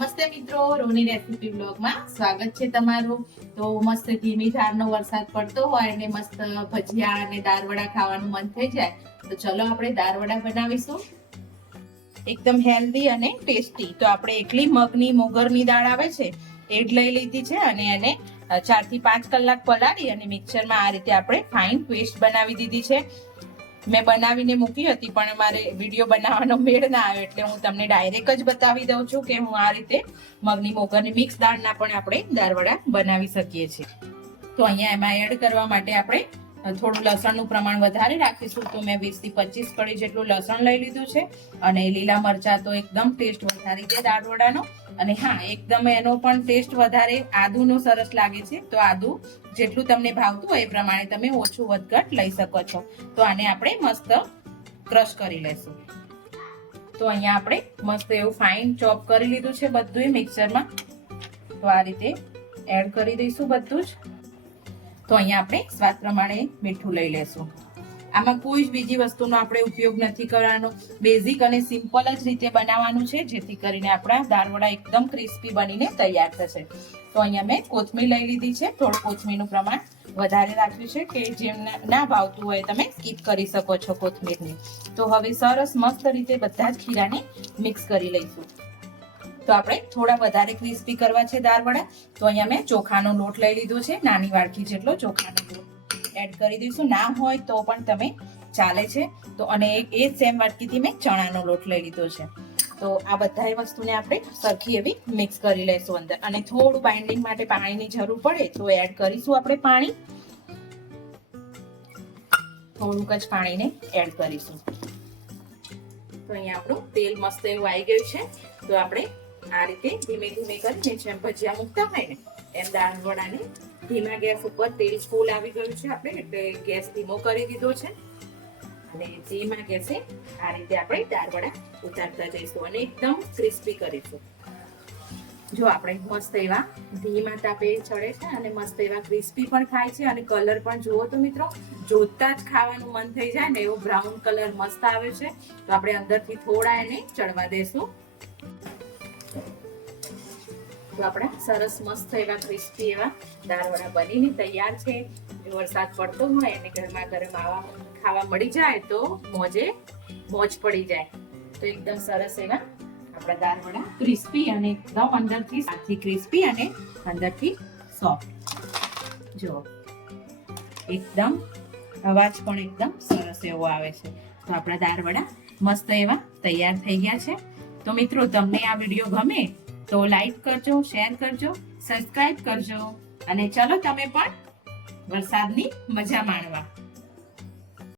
નમસ્તે મિત્રો, રોની રેસીપી બ્લોગમાં સ્વાગત છે તમારું। તો મસ્ત ધીમી ધારનો વરસાદ પડતો હોય અને મસ્ત ભજીયા અને દાળવડા ખાવાનું મન થઈ જાય તો ચલો આપણે દાળવડા બનાવીશું એકદમ હેલ્ધી અને ટેસ્ટી। તો આપણે એકલી મગની મોગરની દાળ આવે છે એ જ લઈ લીધી છે અને એને 4 થી 5 કલાક પલાળી અને મિક્સરમાં આ રીતે આપણે ફાઇન પેસ્ટ બનાવી દીધી છે। મેં બનાવીને મૂકી હતી પણ મારે વિડીયો બનાવવાનો મેળ ના આવ્યો એટલે હું તમને ડાયરેક્ટ જ બતાવી દઉં છું કે હું આ રીતે મગની મોગરની મિક્સ દાળના પણ આપણે દાળવડા બનાવી શકીએ છીએ। તો અહીંયા એમાં એડ કરવા માટે આપણે થોડું લસણનું પ્રમાણ વધારે રાખીશું। તો મેં 20 થી 25 કળી જેટલું લસણ લઈ લીધું છે અને લીલા મરચાં તો એકદમ ટેસ્ટ વધારી દે દાળવડાનો। અને હા, એકદમ એનો પણ ટેસ્ટ વધારે આદુનો સરસ લાગે છે। તો આદુ જેટલું તમને ભાવતું હોય એ પ્રમાણે તમે ઓછું વધઘટ લઈ શકો છો। તો આને આપણે મસ્ત ક્રશ કરી લેશું। તો અહીંયા આપણે મસ્ત એવું ફાઇન ચોપ કરી લીધું છે બધું મિક્સરમાં। તો આ રીતે એડ કરી દઈશું બધું જ। તો અહીંયા આપણે સ્વાદ પ્રમાણે મીઠું લઈ લેશું। આમાં કોઈ જ બીજી વસ્તુનો આપણે ઉપયોગ નથી કરવાનો, બેઝિક અને સિમ્પલ જ રીતે બનાવવાનું છે જેથી કરીને આપણા દાળવડા એકદમ ક્રિસ્પી બનીને તૈયાર થશે। તો અહીંયા મેં કોથમીર લઈ લીધી છે, થોડું કોથમીરનું પ્રમાણ વધારે રાખ્યું છે કે જેમને ના ભાવતું હોય તમે સ્કીપ કરી શકો છો કોથમીરની। તો હવે સરસ મસ્ત રીતે બધા જ ખીરાને મિક્સ કરી લઈશું। તો આપણે થોડા વધારે ક્રિસ્પી કરવા છે દાળવડા। તો અહીંયા મેં ચોખાનો લોટ લઈ લીધો છે, નાની વાડકી જેટલો ચોખાનો લોટ એડ કરી દઈશું। ના હોય તો પણ તમે ચાલે છે। તો અને એ સેમ વાટકીથી મેં ચણાનો લોટ લઈ લીધો છે। તો આ બધા વસ્તુને આપણે સરખી એવી મિક્સ કરી લઈશું અંદર અને થોડું બાઇન્ડિંગ માટે પાણીની જરૂર પડે તો એડ કરીશું આપણે પાણી, થોડુંક જ પાણીને એડ કરીશું। તો અહીંયા આપણું તેલ મસ્ત એવું આવી ગયું છે। તો આપણે આ રીતે ધીમે ધીમે કરીને જેમ ભજીયા મૂકતા હોય ને એમ દાળવડાને ધીમા ગેસ ઉપર તેલ ફૂલ આવી ગયું છે આપણે એટલે ગેસ ધીમો કરી દીધો છે અને ધીમા ગેસે આ રીતે આપણે દાળવડા ઉતારતા જઈશું અને એકદમ ક્રિસ્પી કરીશું। જો આપણે મસ્ત એવા ધીમા તાપે ચડે છે અને મસ્ત એવા ક્રિસ્પી પણ થાય છે અને કલર પણ જુઓ તો મિત્રો, જોતા જ ખાવાનું મન થઈ જાય ને એવો બ્રાઉન કલર મસ્ત આવે છે। તો આપણે અંદરથી થોડા એને ચડવા દેશું। તો આપણા સરસ મસ્ત એવા ક્રિસ્પી એવા દાળવડા બનીને તૈયાર છે। જો વરસાદ પડતો હોય અને ગરમા ગરમ આવા ખાવા મળી જાય તો મોજ પડી જાય। તો એકદમ સરસ એવા આપણા દાળવડા ક્રિસ્પી અને એકદમ અંદરથી સાથી ક્રિસ્પી અને અંદરથી સોફ્ટ। જો એકદમ અવાજ પણ એકદમ સરસ એવો આવે છે। તો આપણા દાળવડા મસ્ત એવા તૈયાર થઈ ગયા છે। તો મિત્રો, તમને આ વિડીયો ગમે તો લાઈક કરજો, શેર કરજો, સબસ્ક્રાઇબ કરજો અને ચલો તમે પણ વરસાદની મજા માણવા।